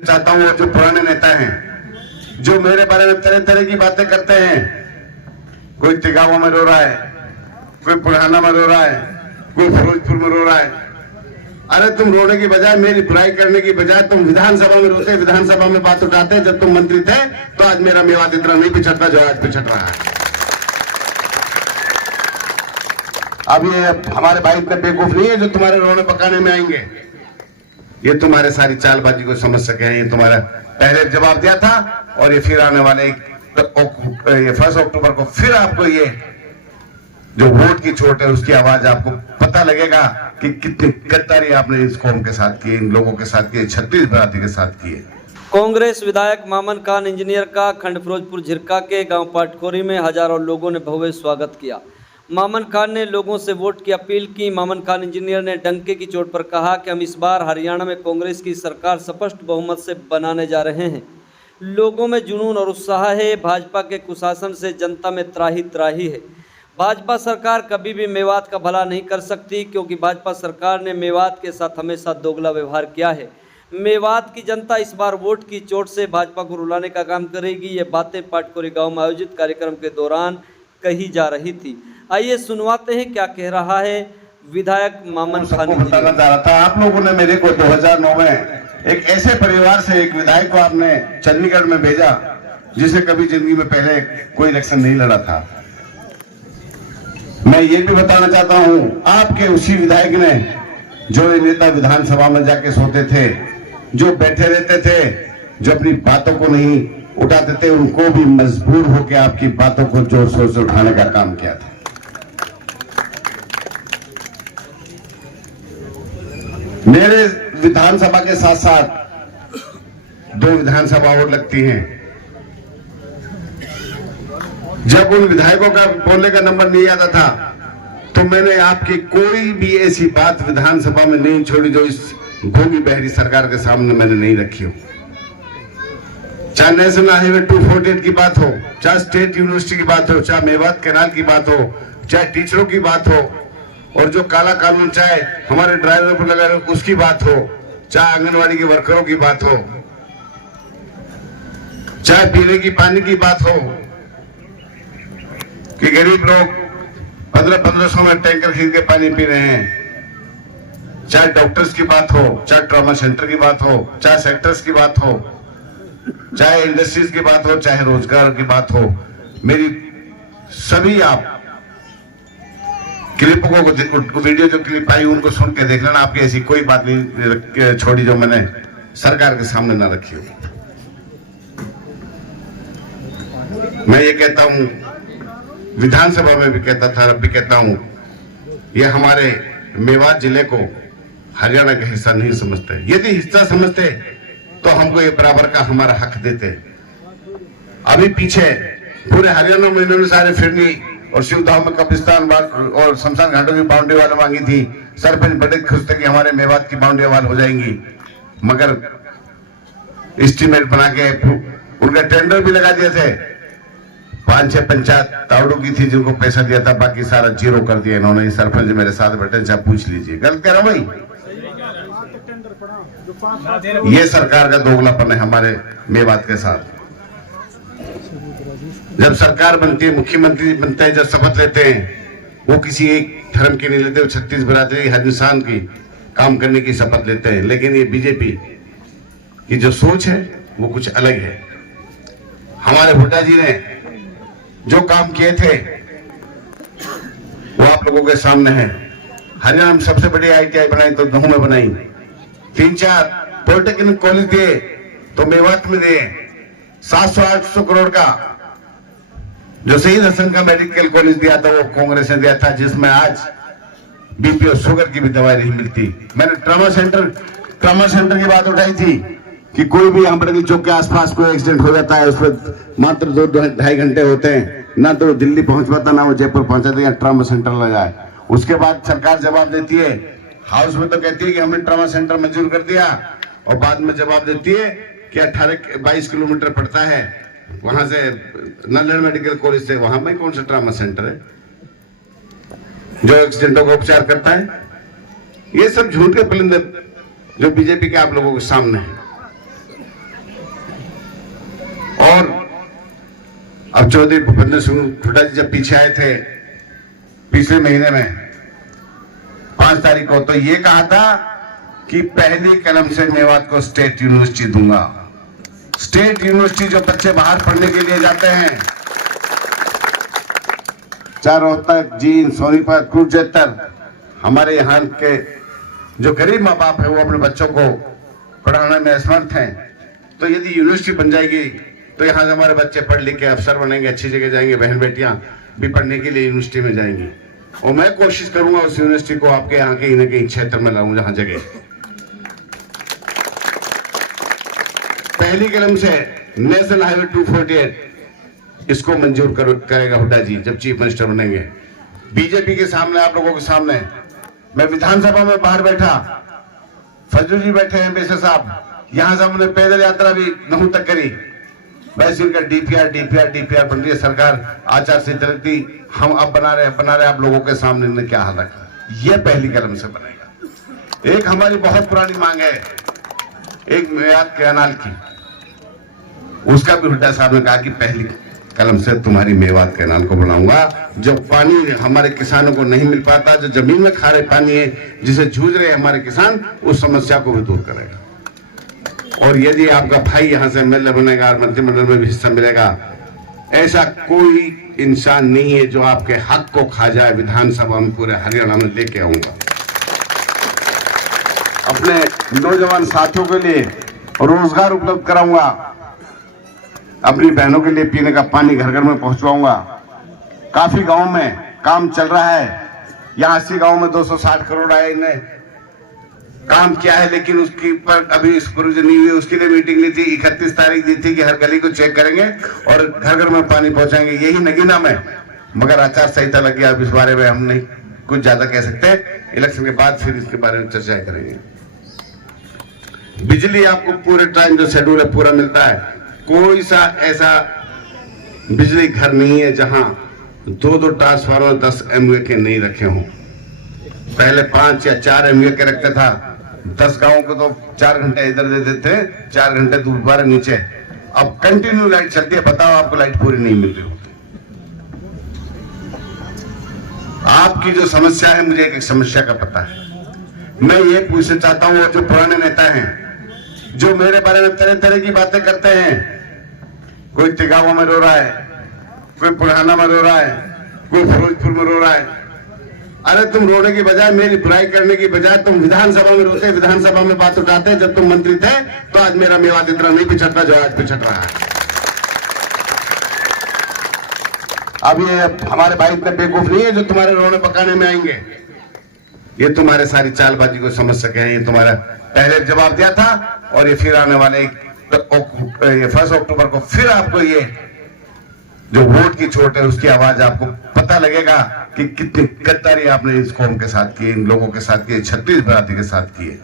चाहता हूँ जो पुराने नेता हैं, जो मेरे बारे में तरह तरह की बातें करते हैं, कोई तिगावा में रो रहा है, कोई पुराना में रो रहा है, कोई फिरोजपुर में रो रहा है। अरे तुम रोने की बजाय, मेरी बुराई करने की बजाय तुम विधानसभा में रोते, विधानसभा में बात उठाते। जब तुम मंत्री थे तो आज मेरा मेवात इतना नहीं पिछड़ता जो आज पिछड़ रहा है। अब ये हमारे भाई इतने बेवकूफ नहीं है जो तुम्हारे रोने पकाने में आएंगे। ये तुम्हारे सारी चालबाजी को समझ सके हैं। ये तुम्हारा पहले जवाब दिया था और ये फिर आने वाले ये 1 अक्टूबर को फिर आपको ये जो वोट की चोट है उसकी आवाज आपको पता लगेगा कि कितनी गद्दारी आपने इस कौम के साथ की, इन लोगों के साथ की, 36 बराती के साथ की है। कांग्रेस विधायक मामन खान इंजीनियर का खंड फिरोजपुर झिरका के गांव पाटकोरी में हजारों लोगों ने भव्य स्वागत किया। मामन खान ने लोगों से वोट की अपील की। मामन खान इंजीनियर ने डंके की चोट पर कहा कि हम इस बार हरियाणा में कांग्रेस की सरकार स्पष्ट बहुमत से बनाने जा रहे हैं। लोगों में जुनून और उत्साह है। भाजपा के कुशासन से जनता में त्राही त्राही है। भाजपा सरकार कभी भी मेवात का भला नहीं कर सकती, क्योंकि भाजपा सरकार ने मेवात के साथ हमेशा दोगला व्यवहार किया है। मेवात की जनता इस बार वोट की चोट से भाजपा को रुलाने का काम करेगी। ये बातें पाटकोरी गांव में आयोजित कार्यक्रम के दौरान कही जा रही थी। आइए सुनवाते हैं क्या कह रहा है विधायक मामन खान। बताना चाह रहा था, आप लोगों ने मेरे को 2009 में एक ऐसे परिवार से एक विधायक को आपने चंडीगढ़ में भेजा जिसे कभी जिंदगी में पहले कोई इलेक्शन नहीं लड़ा था। मैं ये भी बताना चाहता हूं, आपके उसी विधायक ने, जो ये नेता विधानसभा में जाके सोते थे, जो बैठे रहते थे, जो अपनी बातों को नहीं उठाते थे, उनको भी मजबूर होकर आपकी बातों को जोर शोर से उठाने का काम किया था। मेरे विधानसभा के साथ साथ 2 विधानसभा और लगती हैं। जब उन विधायकों का बोलने का नंबर नहीं आता था तो मैंने आपकी कोई भी ऐसी बात विधानसभा में नहीं छोड़ी जो इस भूमि बहरी सरकार के सामने मैंने नहीं रखी हो। चाहे नेशनल हाईवे 248 की बात हो, चाहे स्टेट यूनिवर्सिटी की बात हो, चाहे मेवात कैनाल की बात हो, चाहे टीचरों की बात हो, और जो काला कानून चाहे हमारे ड्राइवर पर लगा उसकी बात हो, चाहे आंगनवाड़ी के वर्करों की बात हो, चाहे पीने की पानी की बात हो कि गरीब लोग 1500 में टैंकर खरीद के पानी पी रहे हैं, चाहे डॉक्टर्स की बात हो, चाहे ट्रॉमा सेंटर की बात हो, चाहे सेक्टर्स की बात हो, चाहे इंडस्ट्रीज की बात हो, चाहे रोजगार की बात हो, मेरी सभी आप क्लिपों को, वीडियो जो क्लिप आई उनको सुन के देख लेना। आपकी ऐसी कोई बात नहीं छोड़ी जो मैंने सरकार के सामने ना रखी हो। मैं ये कहता हूं, विधानसभा में भी कहता था, अब भी कहता हूं, ये हमारे मेवात जिले को हरियाणा का हिस्सा नहीं समझते। यदि हिस्सा समझते तो हमको ये बराबर का हमारा हक देते। अभी पीछे पूरे हरियाणा में इन्होंने सारे फिरनी और शिवधाम में कब्रिस्तान और शमशान घाटों की बाउंड्री वाल मांगी थी। सरपंच बड़े खुश थे कि हमारे मेवात की बाउंड्री वाल हो जाएंगी, मगर एस्टीमेट बना के उनका टेंडर भी लगा दिए थे। 5-6 पंचायत तावड़ों की थी जिनको पैसा दिया था, बाकी सारा जीरो कर दिया इन्होंने। सरपंच मेरे साथ बैठे, चाहे पूछ लीजिए, गलत कह रहा हूं भाई। ये सरकार का दोगलापन है हमारे मेवात के साथ। जब सरकार बनती है, मुख्यमंत्री बनते हैं, जब शपथ लेते हैं, वो किसी एक धर्म की नहीं लेते, वो 36 बरादरी हर इंसान की काम करने की शपथ लेते हैं। लेकिन ये बीजेपी की जो सोच है वो कुछ अलग है। हमारे हुड्डा जी ने जो काम किए थे वो आप लोगों के सामने है। हरियाणा में सबसे बड़ी ITI बनाई तो दहू में बनाई, 3-4 पॉलिटेक्निक कॉलेज दिए तो मेवात में दिए, 700-800 करोड़ का जो शहीद हसन का मेडिकल कॉलेज दिया था वो कांग्रेस ने दिया था, जिसमें आज BP और शुगर की भी दवाई नहीं मिलती। मैंने ट्रॉमा सेंटर की बात उठाई थी कि कोई भी अम्बेडकर चौक के आसपास कोई एक्सीडेंट हो जाता है, उस पर मात्र 2-2.5 घंटे होते हैं, ना तो दिल्ली पहुंच पाता ना वो जयपुर पहुंचाते, या ट्रॉमा सेंटर लगाए। उसके बाद सरकार जवाब देती है, हाउस में तो कहती है कि हमने ट्रॉमा सेंटर मंजूर कर दिया, और बाद में जवाब देती है कि 18-22 किलोमीटर पड़ता है वहां से नालंदा मेडिकल कॉलेज से, वहां में कौन सा ट्रॉमा सेंटर है जो एक्सीडेंटों का उपचार करता है। ये सब झूठ के परिंदे जो बीजेपी के आप लोगों के सामने है। अब चौधरी भूपेंद्र सिंह हुड्डा जी जब पीछे आए थे पिछले महीने में 5 तारीख को, तो ये कहा था कि पहली कलम से मेवात को स्टेट यूनिवर्सिटी दूंगा। स्टेट यूनिवर्सिटी जो बच्चे बाहर पढ़ने के लिए जाते हैं, चार रोहतक, जींद, सोनीपत, कुरुक्षेत्र, हमारे यहाँ के जो गरीब माँ बाप है वो अपने बच्चों को पढ़ाने में असमर्थ हैं, तो यदि यूनिवर्सिटी बन जाएगी तो यहाँ से हमारे बच्चे पढ़ लिख के अफसर बनेंगे, अच्छी जगह जाएंगे, बहन बेटियां भी पढ़ने के लिए यूनिवर्सिटी में जाएंगी। और मैं कोशिश करूंगा उस यूनिवर्सिटी को आपके यहाँ कहीं न कहीं क्षेत्र में लाऊं जहां जगह। पहली कलम से नेशनल हाईवे 248 इसको मंजूर करेगा हुड्डा जी जब चीफ मिनिस्टर बनेंगे। बीजेपी के सामने, आप लोगों के सामने, मैं विधानसभा में बाहर बैठा, फजलू जी बैठे हैं, बेसर साहब, यहां से हमने पैदल यात्रा भी नहू तक करी। वैसे इनका डीपीआर बन रही है, सरकार आचार संहिता हम अब बना रहे आप लोगों के सामने ने क्या हाल रखा। ये पहली कलम से बनेगा। एक हमारी बहुत पुरानी मांग है, एक मेवात कैनाल की, उसका भी हुड्डा साहब ने कहा कि पहली कलम से तुम्हारी मेवात कैनाल को बनाऊंगा। जो पानी हमारे किसानों को नहीं मिल पाता, जो जमीन में खारे पानी है जिसे जूझ रहे हैं हमारे किसान, उस समस्या को भी दूर करेगा। और यदि आपका भाई यहाँ से एमएलए बनेगा और मंत्रिमंडल में भी हिस्सा मिलेगा, ऐसा कोई इंसान नहीं है जो आपके हक को खा जाए। विधानसभा में पूरे हरियाणा में लेके आऊंगा। अपने नौजवान साथियों के लिए रोजगार उपलब्ध कराऊंगा, अपनी बहनों के लिए पीने का पानी घर घर में पहुंचवाऊंगा। काफी गांव में काम चल रहा है, यहाँ 80 गांव में 260 करोड़ आए, इन्हें काम किया है, लेकिन उसके पर अभी स्क्रूटनी नहीं हुई। उसके लिए मीटिंग ली थी, 31 तारीख दी थी कि हर गली को चेक करेंगे और घर घर में पानी पहुंचाएंगे, यही नगीना में। मगर आचार संहिता लग गया, अब इस बारे में हम नहीं कुछ ज्यादा कह सकते। इलेक्शन के बाद फिर इसके बारे में चर्चा करेंगे। बिजली आपको पूरे टाइम जो शेड्यूल है पूरा मिलता है। कोई सा ऐसा बिजली घर नहीं है जहां 2-2 ट्रांसफार्मर 10 MVA के नहीं रखे हों। पहले 5 या 4 MVA के रखते था, 10 गांवों को तो 4 घंटे इधर दे देते, 4 घंटे दोबारा नीचे। अब कंटिन्यू लाइट चलती है, बताओ आपको लाइट पूरी नहीं मिल रही हो। आपकी जो समस्या है, मुझे एक समस्या का पता है। मैं ये पूछना चाहता हूँ, जो पुराने नेता हैं जो मेरे बारे में तरह तरह की बातें करते हैं, कोई तिगावा में रो रहा है, कोई पुराना में रो रहा है, कोई फिरोजपुर में रो रहा है। अरे तुम रोने की बजाय, मेरी बुराई करने की बजाय तुम विधानसभा में रोते, विधानसभा में बात उठाते। जब तुम मंत्री थे तो आज मेरा मेवात इतना नहीं पिछड़ता जो आज पिछड़ रहा है। अब ये हमारे भाई इतने बेवकूफ नहीं है जो तुम्हारे रोने पकाने में आएंगे। ये तुम्हारे सारी चालबाजी को समझ सके हैं। ये तुम्हारा पहले जवाब दिया था और ये फिर आने वाले 1 अक्टूबर को फिर आपको ये जो वोट की चोट है उसकी आवाज आपको पता लगेगा कि कितनी गद्दारी आपने इस कौम के साथ की, इन लोगों के साथ की, छत्तीस बरादरी के साथ की है।